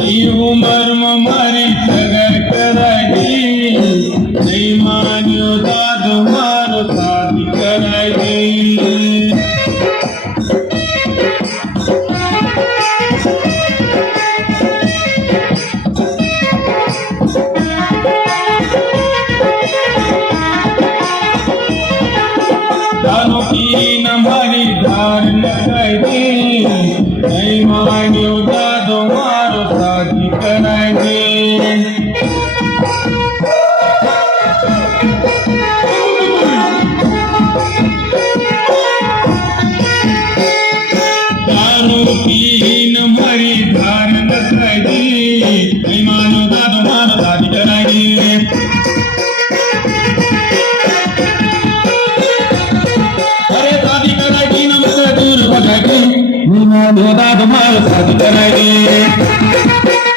ही उमर में मारी सगर कराई नहीं मान्यो दादो मारो शादी कराई दानो की न मारी धार लगाई नहीं मान्यो दादो मारो शादी कराई दानो की न मारी धार लगाई नहीं मान्यो दादो मारो शादी कराई दादो मारो शादी कराई